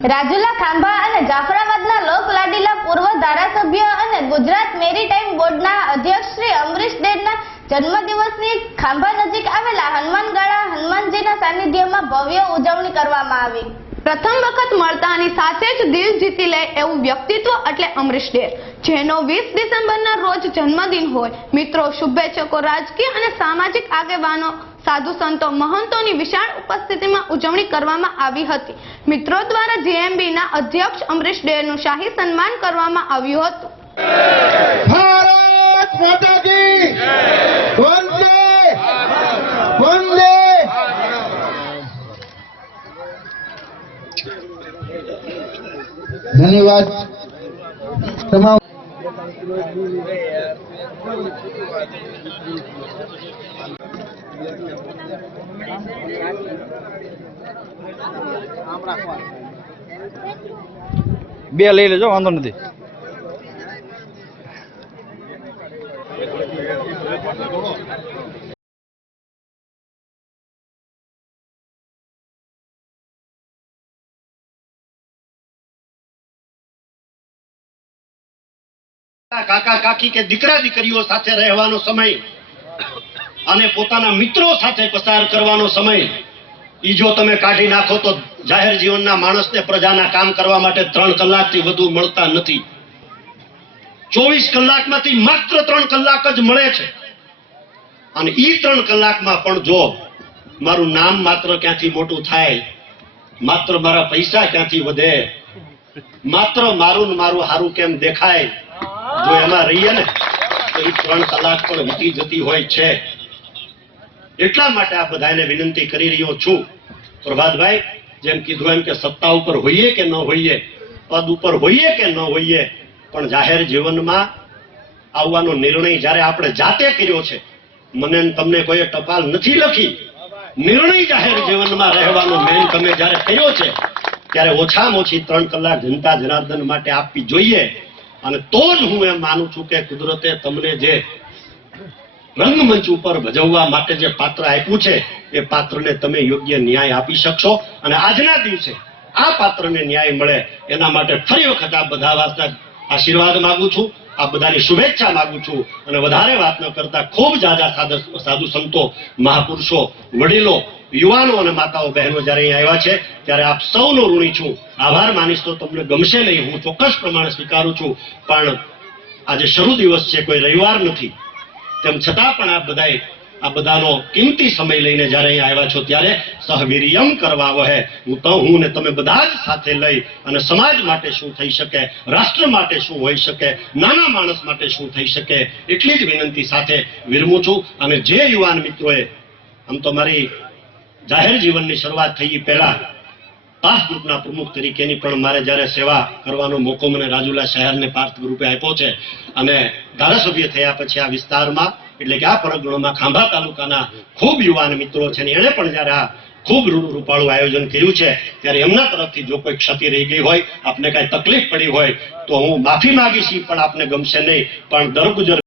રાજુલા ખાંભા અને જાફરાબાદના લોકલાડીલા પૂર્વ ધારાસભ્ય અને ગુજરાત મેરીટાઈમ બોર્ડના અધ્યક્ષ શ્રી અમરીશ ડેરના જન્મદિવસની ખાંભા નજીક આવેલા હનુમાનગાળા હનુમાનજીના સાનિધ્યમાં ભવ્ય ઉજવણી કરવામાં આવી. પ્રથમ વખત મળતાની સાથે જ દિલ જીતી લે એવું વ્યક્તિત્વ એટલે અમરીશ ડેર જેનો વીસ ડિસેમ્બરના રોજ જન્મદિન હોય. મિત્રો, શુભેચ્છકો રાજકીય અને સામાજિક આગેવાનો, સાધુ સંતો, મહંતોની વિશાળ ઉપસ્થિતિમાં ઉજવણી કરવામાં આવી હતી. મિત્રો દ્વારા જીએમબી ના અધ્યક્ષ અમરીશ ડેરનું શાહી સન્માન કરવામાં આવ્યું હતું. ભારત માતા ધન્યવાદ. તમામ બે લઈ લેજો વાંધો નથી. કાકા કાકી કે દીકરા દીકરીઓ સાથે રહેવાનો સમય અને પોતાના મિત્રો સાથે પસાર કરવાનો સમય એ જો તમે કાઢી નાખો તો જાહેર જીવનના માણસને પ્રજાના કામ કરવા માટે ત્રણ કલાકથી વધુ મળતા નથી. ચોવીસ કલાકમાંથી માત્ર ત્રણ કલાક જ મળે છે. અને એ ત્રણ કલાકમાં પણ જો મારું નામ માત્ર ક્યાંથી મોટું થાય, માત્ર મારા પૈસા ક્યાંથી વધે, માત્ર મારું ને મારું હારું કેમ દેખાય જો એમાં રહીએ ને, તો એ ત્રણ કલાક પણ વીતી જતી હોય છે. એટલા માટે આ બધાને વિનંતી કરી રહ્યો છું. પ્રભાતભાઈ, જેમ કીધું એમ કે સત્તા ઉપર હોઈએ કે ન હોઈએ, પદ ઉપર હોઈએ કે ન હોઈએ, પણ જાહેર જીવનમાં આવવાનો નિર્ણય જ્યારે આપણે જાતે કર્યો છે, મને તમને કોઈ ટપાલ નથી લખી. નિર્ણય જાહેર જીવનમાં રહેવાનો મેન તમે જ્યારે કર્યો છે, ત્યારે ઓછામાં ઓછી ત્રણ કલાક જનતા જનાર્દન માટે આપવી જોઈએ. અને તો જ હું એમ માનું છું કે કુદરતે તમને જે રંગમંચ ઉપર ભજવવા માટે જે પાત્ર આપ્યું છે, એ પાત્રને તમે યોગ્ય ન્યાય આપી શકશો. અને આજના દિવસે આ પાત્રને ન્યાય મળે એના માટે ફરી વખત આ બધા વાસના આશીર્વાદ માંગુ છું આ બધાની શુભેચ્છા માંગુ છું. અને વધારે વાત ન કરતા ખૂબ જાજા સાધુ સંતો, મહાપુરુષો, વડીલો યુવાનો અને માતાઓ, બહેનો જ્યારે અહીં આવ્યા છે, ત્યારે આપ સૌનો ઋણી છું. આભાર માનીશ તો તમને ગમશે નહીં. હું ચોક્કસ પ્રમાણે સ્વીકારું છું. પણ આજે શરૂ દિવસ છે, કોઈ રવિવાર નથી. તેમ છતાં પણ આપ બધાએ આ બધાનો કિંમતી સમય લઈને જ્યારે અહીં આવ્યા છો, ત્યારે સહવીર્યમ કરવા વહે. હું તો હું ને તમે બધા જ સાથે લઈ અને સમાજ માટે શું થઈ શકે, રાષ્ટ્ર માટે શું હોઈ શકે, નાના માણસ માટે શું થઈ શકે, એટલી જ વિનંતી સાથે વિરમું છું. અને જે યુવાન મિત્રોએ, આમ તો મારી જાહેર જીવનની શરૂઆત થઈ પહેલા પાસ ગ્રુપના પ્રમુખ તરીકેની પણ મારે જ્યારે સેવા કરવાનો મોકો મને રાજુલા શહેરને પાર્થ ગ્રુપે આપ્યો છે અને ધારાસભ્ય થયા પછી આ વિસ્તારમાં, એટલે કે આ પરગણોમાં ખાંભા તાલુકાના ખૂબ યુવાન મિત્રો છે ને એણે પણ જ્યારે આ ખૂબ રૂપાળું આયોજન કર્યું છે, ત્યારે એમના તરફથી જો કોઈ ક્ષતિ રહી ગઈ હોય, આપને કાંઈ તકલીફ પડી હોય, તો હું માફી માંગીશ પણ આપને ગમશે નહીં, પણ દરગુજર